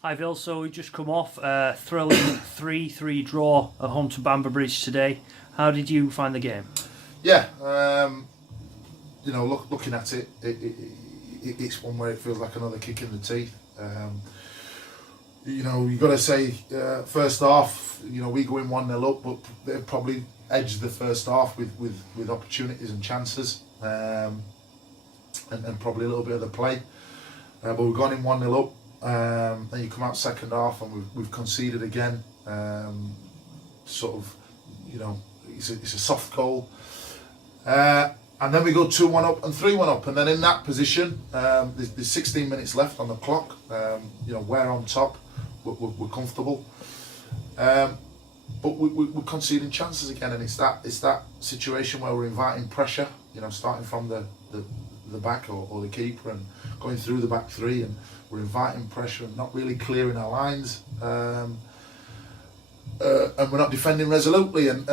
Hi Vill, so we just come off a thrilling 3-3 draw at home to Bamber Bridge today. How did you find the game? Yeah, looking at it, it's one where it feels like another kick in the teeth. You've got to say, first half, we go in 1-0 up, but they've probably edged the first half with opportunities and chances, and probably a little bit of the play. But we've gone in 1-0 up. Then you come out second half and we've conceded again. It's a soft goal. And then we go 2-1 up and 3-1 up, and then in that position, there's 16 minutes left on the clock. We're on top, we're comfortable, but we're conceding chances again, and it's that situation where we're inviting pressure. Starting from the back or the keeper and going through the back three, and we're inviting pressure and not really clearing our lines, and we're not defending resolutely, and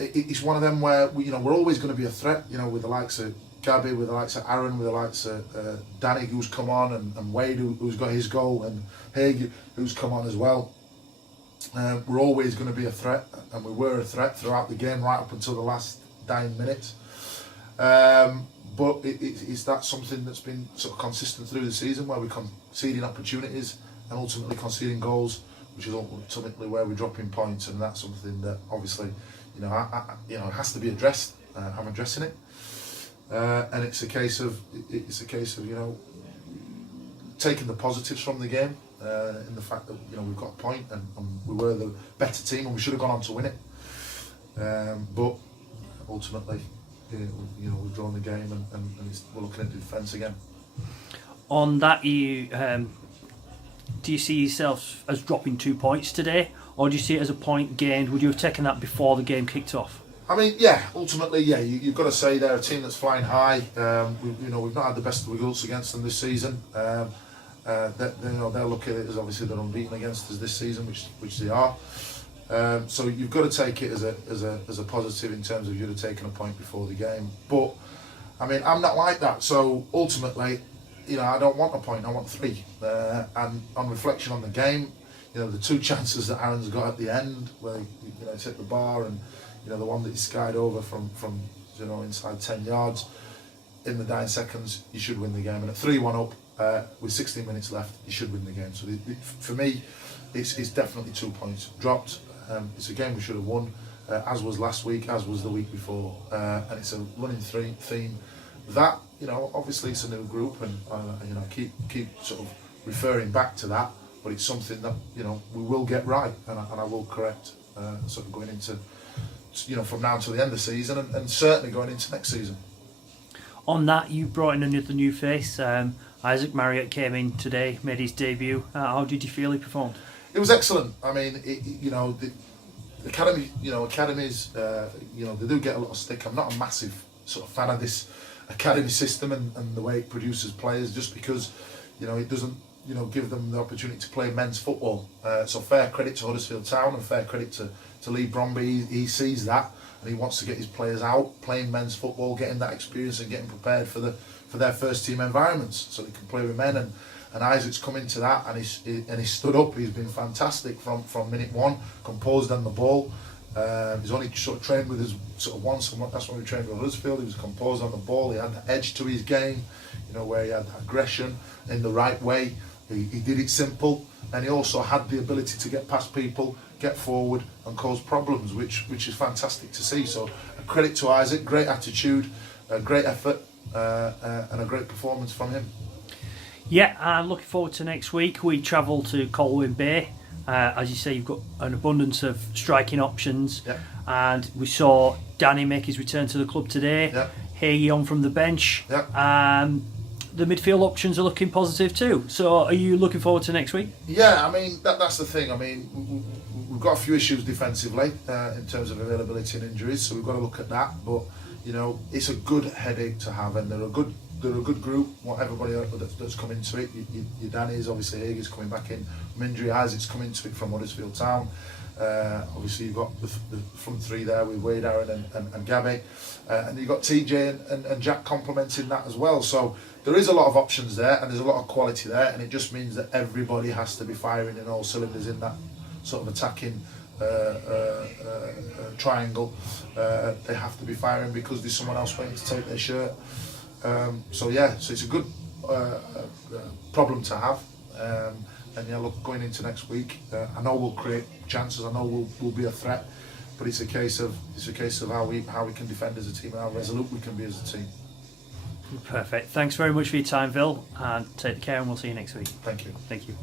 it's one of them where we're always going to be a threat, with the likes of Gabby, with the likes of Aaron, with the likes of Danny, who's come on, and Wade, who's got his goal, and Haig, who's come on as well. We're always going to be a threat, and we were a threat throughout the game right up until the last dying minutes. But is that something that's been sort of consistent through the season, where we're conceding opportunities and ultimately conceding goals, which is ultimately where we're dropping points, and that's something that obviously has to be addressed. I'm addressing it, and it's a case of taking the positives from the game, in the fact that we've got a point and we were the better team and we should have gone on to win it, but ultimately, we've drawn the game and we're looking at the defence again. On that, do you see yourself as dropping 2 points today, or do you see it as a point gained? Would you have taken that before the game kicked off? I mean, ultimately, you've got to say they're a team that's flying high. We've not had the best results against them this season. They'll look at it as obviously they're unbeaten against us this season, which they are. So you've got to take it as a positive in terms of you'd have taken a point before the game. But I mean, I'm not like that. So ultimately, I don't want a point. I want 3. And on reflection on the game, the 2 chances that Aaron's got at the end, where he's hit the bar, and the one that he skied over from inside 10 yards in the dying seconds, you should win the game. And at 3-1 up with 16 minutes left, you should win the game. So for me, it's definitely 2 points dropped. It's a game we should have won, as was last week, as was the week before, and it's a running theme that obviously it's a new group, and keep sort of referring back to that, but it's something that we will get right, and I will correct, sort of going into from now to the end of the season, and certainly going into next season. On that, you brought in another new face. Isaac Marriott came in today, made his debut. How did you feel he performed? It was excellent. I mean, the academy, academies, they do get a lot of stick. I'm not a massive sort of fan of this academy system and the way it produces players, just because, it doesn't, give them the opportunity to play men's football. So fair credit to Huddersfield Town and fair credit to Lee Bromby. He sees that and he wants to get his players out, playing men's football, getting that experience and getting prepared for their first team environments, so they can play with men. And Isaac's come into that, and he's stood up. He's been fantastic from minute one, composed on the ball. He's only sort of trained with us sort of once, and that's when we trained with Huddersfield. He was composed on the ball. He had the edge to his game, where he had that aggression in the right way. He did it simple, and he also had the ability to get past people, get forward, and cause problems, which is fantastic to see. So a credit to Isaac, great attitude, a great effort, and a great performance from him. Yeah, I'm looking forward to next week. We travel to Colwyn Bay. As you say, you've got an abundance of striking options. Yeah. And we saw Danny make his return to the club today. Yeah. Haig on from the bench. Yeah. The midfield options are looking positive too. So are you looking forward to next week? Yeah, I mean, that's the thing. I mean, we've got a few issues defensively in terms of availability and injuries, so we've got to look at that. But, it's a good headache to have, and they're a good group. What everybody that's come into it, your Danny's, obviously Haig is coming back in from injury. Isaac's come into it from Huddersfield Town. Obviously you've got the front three there with Wade, Aaron and Gabby, and you've got TJ and Jack complementing that as well. So there is a lot of options there, and there's a lot of quality there, and it just means that everybody has to be firing in all cylinders in that sort of attacking triangle. They have to be firing because there's someone else waiting to take their shirt. So it's a good problem to have. And yeah, look, going into next week, I know we'll create chances. I know we'll be a threat, but it's a case of how we can defend as a team and how resolute we can be as a team. Perfect. Thanks very much for your time, Vill, and take care, and we'll see you next week. Thank you. Thank you.